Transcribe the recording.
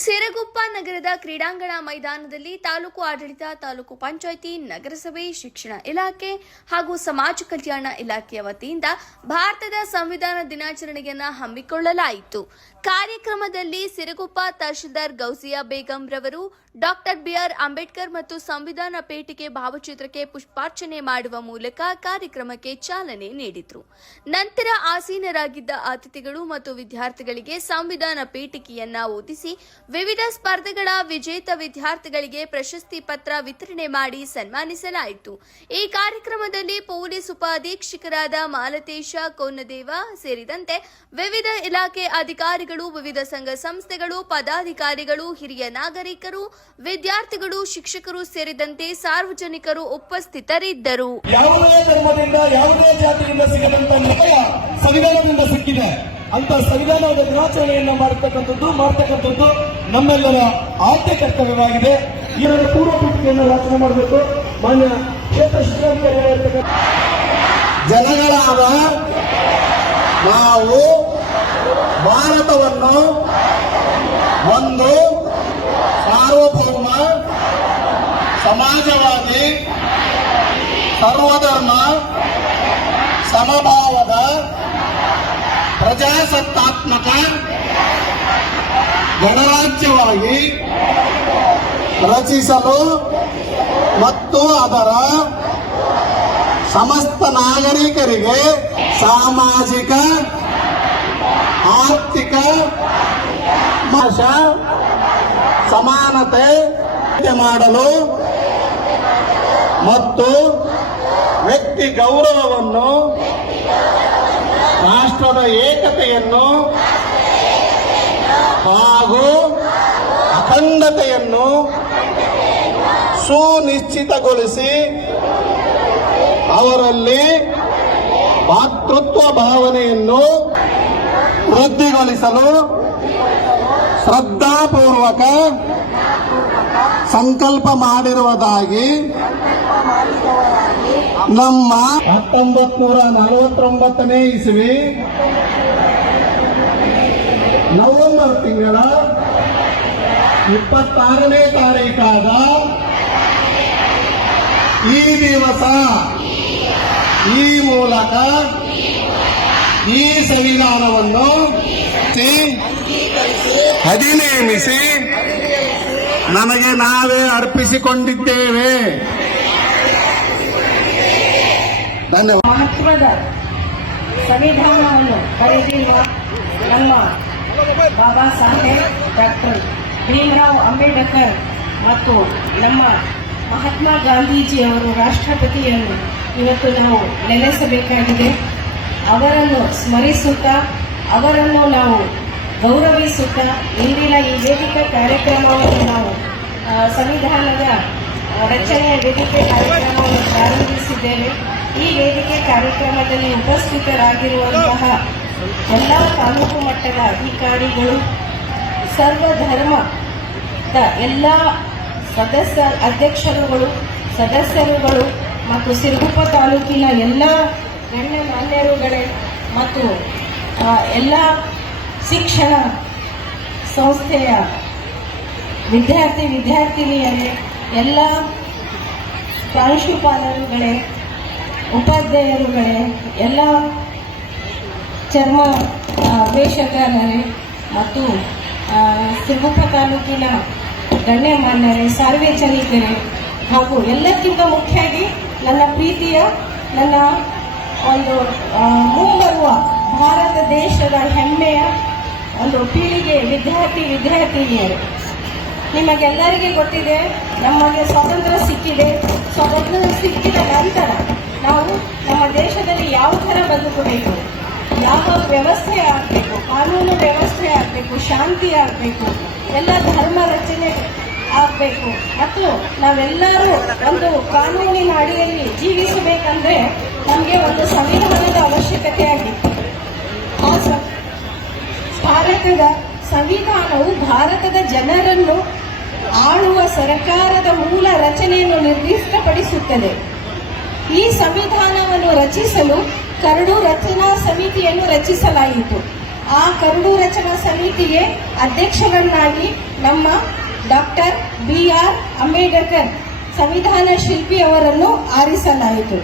ಸಿರಗುಪ್ಪ ನಗರದ ಕ್ರೀಡಾಂಗಣ ಮೈದಾನದಲ್ಲಿ ತಾಲೂಕು ಆಡಳಿತ, ತಾಲೂಕು ಪಂಚಾಯಿತಿ, ನಗರಸಭೆ, ಶಿಕ್ಷಣ ಇಲಾಖೆ ಹಾಗೂ ಸಮಾಜ ಕಲ್ಯಾಣ ಇಲಾಖೆಯ ವತಿಯಿಂದ ಭಾರತದ ಸಂವಿಧಾನ ದಿನಾಚರಣೆಯನ್ನು ಹಮ್ಮಿಕೊಳ್ಳಲಾಯಿತು. ಕಾರ್ಯಕ್ರಮದಲ್ಲಿ ಸಿರಗುಪ್ಪ ತಹಶೀಲ್ದಾರ್ ಗೌಸಿಯಾ ಬೇಗಂ ರವರು ಡಾಕ್ಟರ್ ಬಿಆರ್ ಅಂಬೇಡ್ಕರ್ ಮತ್ತು ಸಂವಿಧಾನ ಪೀಠಿಕೆ ಭಾವಚಿತ್ರಕ್ಕೆ ಪುಷ್ಪಾರ್ಚನೆ ಮಾಡುವ ಮೂಲಕ ಕಾರ್ಯಕ್ರಮಕ್ಕೆ ಚಾಲನೆ ನೀಡಿದರು. ನಂತರ ಆಸೀನರಾಗಿದ್ದ ಅತಿಥಿಗಳು ಮತ್ತು ವಿದ್ಯಾರ್ಥಿಗಳಿಗೆ ಸಂವಿಧಾನ ಪೀಠಿಕೆಯನ್ನ ಓದಿಸಿ ವಿವಿಧ ಸ್ಪರ್ಧೆಗಳ ವಿಜೇತ ವಿದ್ಯಾರ್ಥಿಗಳಿಗೆ ಪ್ರಶಸ್ತಿ ಪತ್ರ ವಿತರಣೆ ಮಾಡಿ ಸನ್ಮಾನಿಸಲಾಯಿತು. ಈ ಕಾರ್ಯಕ್ರಮದಲ್ಲಿ ಪೊಲೀಸ್ ಉಪ ಅಧೀಕ್ಷಕರಾದ ಮಾಲತೇಶ ಕೋನದೇವ ಸೇರಿದಂತೆ ವಿವಿಧ ಇಲಾಖೆ ಅಧಿಕಾರಿಗಳು, ವಿವಿಧ ಸಂಘ ಸಂಸ್ಥೆಗಳು, ಪದಾಧಿಕಾರಿಗಳು, ಹಿರಿಯ ನಾಗರಿಕರು, ವಿದ್ಯಾರ್ಥಿಗಳು, ಶಿಕ್ಷಕರು ಸೇರಿದಂತೆ ಸಾರ್ವಜನಿಕರು ಉಪಸ್ಥಿತರಿದ್ದರು. ಯಾವುದೇ ಧರ್ಮದಿಂದ, ಯಾವುದೇ ಜಾತಿಯಿಂದ ಸಿಗದಂತ ನ್ಯಾಯ ಸಂವಿಧಾನದಿಂದ ಸಿಕ್ಕಿದೆ ಅಂತ ಸಂವಿಧಾನದ ದಿನಾಚರಣೆಯನ್ನು ಮಾಡತಕ್ಕಂಥದ್ದು ನಮ್ಮೆಲ್ಲರ ಆದ್ಯ ಕರ್ತವ್ಯವಾಗಿದೆ. ಇದರ ಪೂರ್ವ ಪೀಠಿಕೆಯನ್ನು ರಚನೆ ಮಾಡಬೇಕು. ಮಾನ್ಯ ಕ್ಷೇತ್ರ ಶಿಕ್ಷಣ ಜನಗಳಾದ ನಾವು ಭಾರತವನ್ನು ಒಂದು ಸಾರ್ವಭೌಮ, ಸಮಾಜವಾದಿ, ಸರ್ವಧರ್ಮ, ಸಮಭಾವದ, ಪ್ರಜಾಸತ್ತಾತ್ಮಕ ಗಣರಾಜ್ಯವಾಗಿ ರಚಿಸಲು ಮತ್ತು ಅದರ ಸಮಸ್ತ ನಾಗರಿಕರಿಗೆ ಸಾಮಾಜಿಕ, ಆರ್ಥಿಕ, ಸಮಾನತೆ ಮಾಡಲು ಮತ್ತು ವ್ಯಕ್ತಿ ಗೌರವವನ್ನು, ರಾಷ್ಟ್ರದ ಏಕತೆಯನ್ನು ಹಾಗೂ ಅಖಂಡತೆಯನ್ನು ಸುನಿಶ್ಚಿತಗೊಳಿಸಿ ಅವರಲ್ಲಿ ಮಾತೃತ್ವ ಭಾವನೆಯನ್ನು ವೃದ್ಧಿಗೊಳಿಸಲು ಶ್ರದ್ಧಾಪೂರ್ವಕ ಸಂಕಲ್ಪ ಮಾಡಿರುವುದಾಗಿ ನಮ್ಮ 1949ನೇ ಇಸವಿ ನವೆಂಬರ್ ತಿಂಗಳ 26ನೇ ತಾರೀಕಾದ ಈ ದಿವಸ ಈ ಮೂಲಕ ಈ ಸಂವಿಧಾನವನ್ನು ಅಧಿನೇಮಿಸಿ ನಮಗೆ ನಾವೇ ಅರ್ಪಿಸಿಕೊಂಡಿದ್ದೇವೆ. ಧನ್ಯವಾದ. ಮಹತ್ವದ ಸಂವಿಧಾನವನ್ನು ಬರೆದಿರುವ ನಮ್ಮ ಬಾಬಾ ಸಾಹೇಬ್ ಡಾಕ್ಟರ್ ಭೀಮರಾವ್ ಅಂಬೇಡ್ಕರ್ ಮತ್ತು ನಮ್ಮ ಮಹಾತ್ಮ ಗಾಂಧೀಜಿಯವರು ರಾಷ್ಟ್ರಪತಿಯನ್ನು ಇವತ್ತು ನಾವು ನೆನೆಸಬೇಕಾಗಿದೆ. ಅವರನ್ನು ಸ್ಮರಿಸುತ್ತಾ, ಅವರನ್ನು ನಾವು ಗೌರವಿಸುತ್ತಾ ಇಂದಿನ ಈ ವೇದಿಕೆ ಕಾರ್ಯಕ್ರಮವನ್ನು ನಾವು ಸಂವಿಧಾನದ ರಚನೆಯ ವೇದಿಕೆ ಕಾರ್ಯಕ್ರಮವನ್ನು ಪ್ರಾರಂಭಿಸಿದ್ದೇವೆ. ಈ ವೇದಿಕೆ ಕಾರ್ಯಕ್ರಮದಲ್ಲಿ ಉಪಸ್ಥಿತರಾಗಿರುವಂತಹ ಎಲ್ಲ ತಾಲೂಕು ಮಟ್ಟದ ಅಧಿಕಾರಿಗಳು, ಸರ್ವಧರ್ಮದ ಎಲ್ಲ ಅಧ್ಯಕ್ಷರುಗಳು, ಸದಸ್ಯರುಗಳು ಮತ್ತು ಸಿರಗುಪ್ಪ ತಾಲೂಕಿನ ಎಲ್ಲ ಗಣ್ಯಮಾನ್ಯರುಗಳೇ ಮತ್ತು ಎಲ್ಲ ಶಿಕ್ಷಣ ಸಂಸ್ಥೆಯ ವಿದ್ಯಾರ್ಥಿನಿಯರೇ, ಎಲ್ಲ ಪ್ರಾಂಶುಪಾಲರುಗಳೇ, ಉಪಾಧ್ಯಾಯರುಗಳೇ, ಎಲ್ಲ ಚರ್ಮ ವೇಷಗಾರರೇ ಮತ್ತು ಸಿರಗುಪ್ಪ ತಾಲೂಕಿನ ಗಣ್ಯಮಾನ್ಯರೇ, ಸಾರ್ವಜನಿಕರೇ ಹಾಗೂ ಎಲ್ಲಕ್ಕಿಂತ ಮುಖ್ಯವಾಗಿ ನನ್ನ ಪ್ರೀತಿಯ, ನನ್ನ ಒಂದು ಮುಂಬರುವ ಭಾರತ ದೇಶದ ಹೆಮ್ಮೆಯ ಒಂದು ಪೀಳಿಗೆ ವಿದ್ಯಾರ್ಥಿನಿಯರು, ನಿಮಗೆಲ್ಲರಿಗೆ ಗೊತ್ತಿದೆ ನಮಗೆ ಸ್ವಾತಂತ್ರ್ಯ ಸಿಕ್ಕಿದೆ. ಸ್ವಾತಂತ್ರ್ಯ ಸಿಕ್ಕಿದ ನಂತರ ನಾವು ನಮ್ಮ ದೇಶದಲ್ಲಿ ಯಾವ ಥರ ಬದುಕಬೇಕು, ಯಾವ ವ್ಯವಸ್ಥೆ ಆಗಬೇಕು, ಕಾನೂನು ವ್ಯವಸ್ಥೆ ಆಗಬೇಕು, ಶಾಂತಿ ಆಗಬೇಕು, ಎಲ್ಲ ಧರ್ಮ ರಚನೆ ಆಗಬೇಕು ಮತ್ತು ನಾವೆಲ್ಲರೂ ಒಂದು ಕಾನೂನಿನ ಅಡಿಯಲ್ಲಿ ಜೀವಿಸಬೇಕಂದ್ರೆ ನಮಗೆ ಒಂದು ಸಂವಿಧಾನದ ಅವಶ್ಯಕತೆ ಆಗಿತ್ತು. ಆ ಭಾರತದ ಸಂವಿಧಾನವು ಭಾರತದ ಜನರನ್ನು ಆಳುವ ಸರ್ಕಾರದ ಮೂಲ ರಚನೆಯನ್ನು ನಿರ್ದಿಷ್ಟಪಡಿಸುತ್ತದೆ. ಈ ಸಂವಿಧಾನವನ್ನು ರಚಿಸಲು ಕರಡು ರಚನಾ ಸಮಿತಿಯನ್ನು ರಚಿಸಲಾಯಿತು. ಆ ಕರಡು ರಚನಾ ಸಮಿತಿಗೆ ಅಧ್ಯಕ್ಷರನ್ನಾಗಿ ನಮ್ಮ ಡಾಕ್ಟರ್ BR ಅಂಬೇಡ್ಕರ್ ಸಂವಿಧಾನ ಶಿಲ್ಪಿ ಅವರನ್ನು ಆರಿಸಲಾಯಿತು.